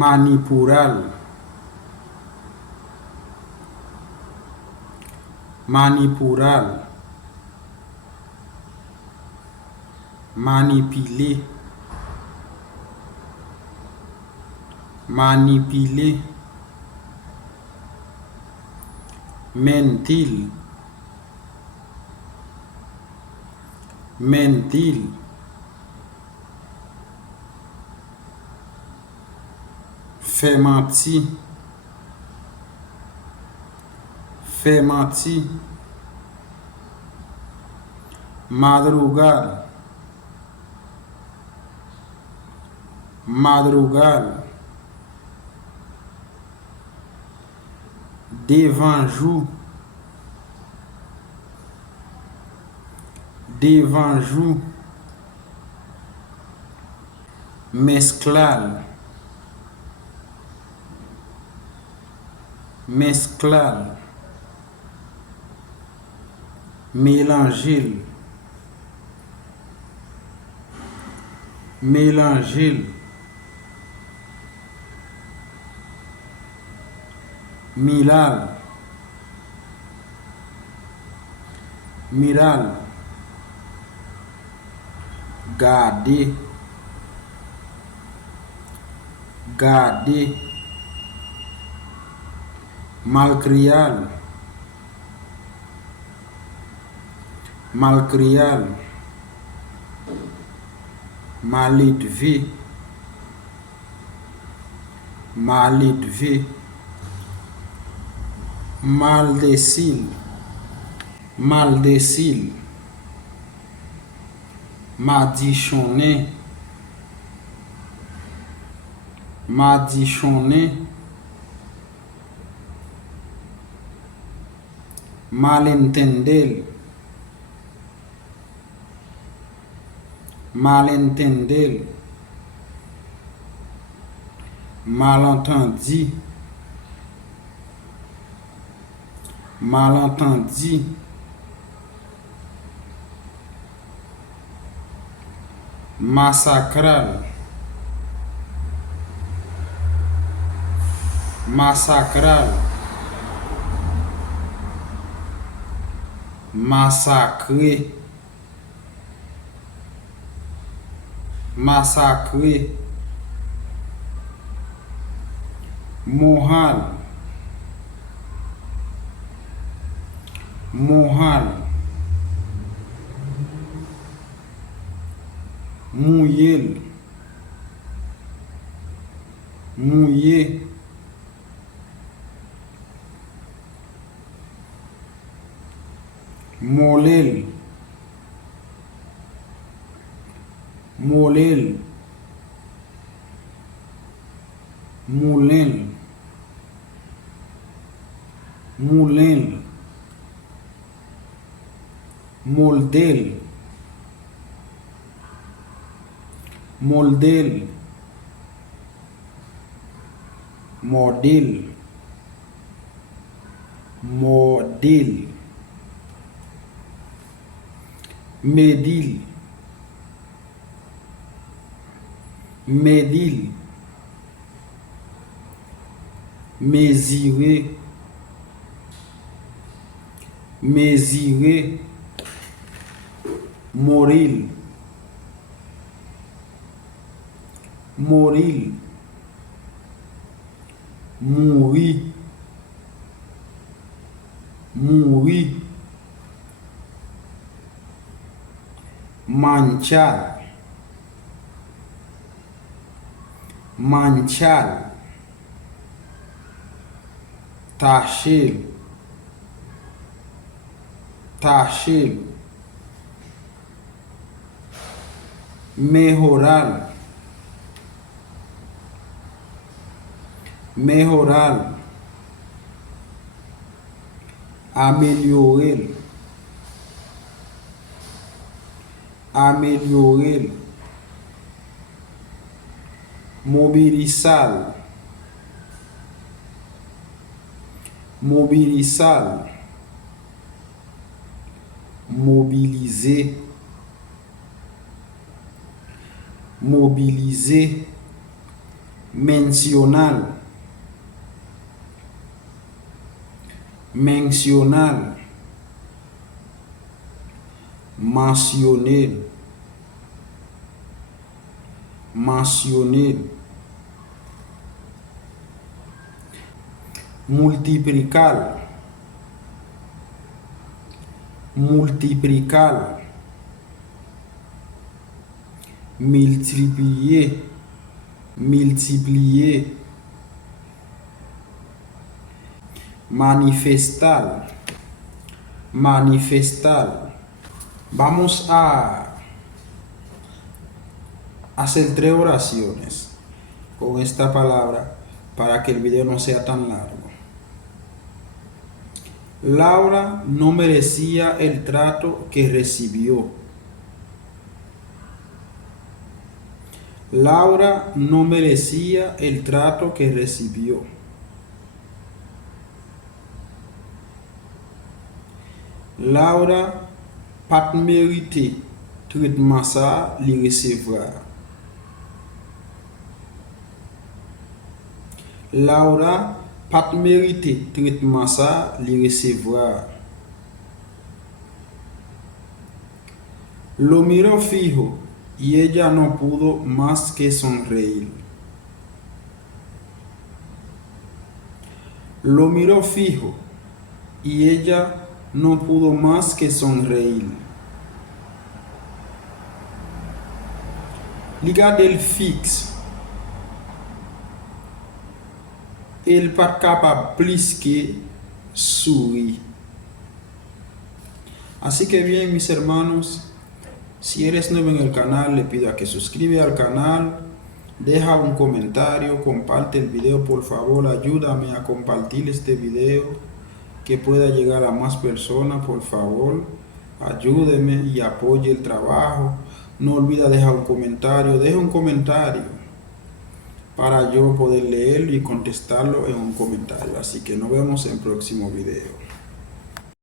Manipural. Manipural. Manipuler. Manipuler. Mentir. Mentir. Faire mentir. Faire mentir. Madrugar. Madrugar. Devant jour. Devant jour. Mesclar. Mesclar. Mélanger. Mélanger. Miral. Miral. Garder. Garder. Malcriar. Malcriar. Mal élevé. Mal élevé. Maldecil. Maldecil. Madichonner. Madichonner. Malentender. Malentender. Malentendu. Malentendu. Massacrar. Massacrar. Massacrer. Massacrer. Moral. Moral. Mouiller. Mouiller. Molel. Molel. Moulin. Moulin. Moldel. Moldel. Model. Model. Medil. Medil. Mesurer. Mesurer. Moril. Moril. Mourir. Mourir. Manchar. Manchar. Tacher. Tacher. Mejorar. Mejorar. Améliorer. Améliorer. Mobilizar. Mobilizar. Mobiliser. Mobiliser. mencionar, mencionar, mencionar, mencionar, multiplicar, multiplicar, multiplier, multiplier, manifestar, manifestar. Vamos a hacer 3 oraciones con esta palabra para que el video no sea tan largo. Laura no merecía el trato que recibió. Laura no merecía el trato que recibió. Laura pas mérité traitement ça li recevra. Laura pas mérité traitement ça li recevra. Lo miró fijo y ella no pudo más que sonreír. Lo miró fijo y ella no pudo más que sonreír. Regardez fixe. El pas capable plus que sourire. Así que bien, mis hermanos, si eres nuevo en el canal, le pido a que suscribas al canal, deja un comentario, comparte el video, por favor, ayúdame a compartir este video, que pueda llegar a más personas, por favor, ayúdeme y apoye el trabajo. No olvida dejar un comentario, deja un comentario para yo poder leerlo y contestarlo en un comentario. Así que nos vemos en el próximo video.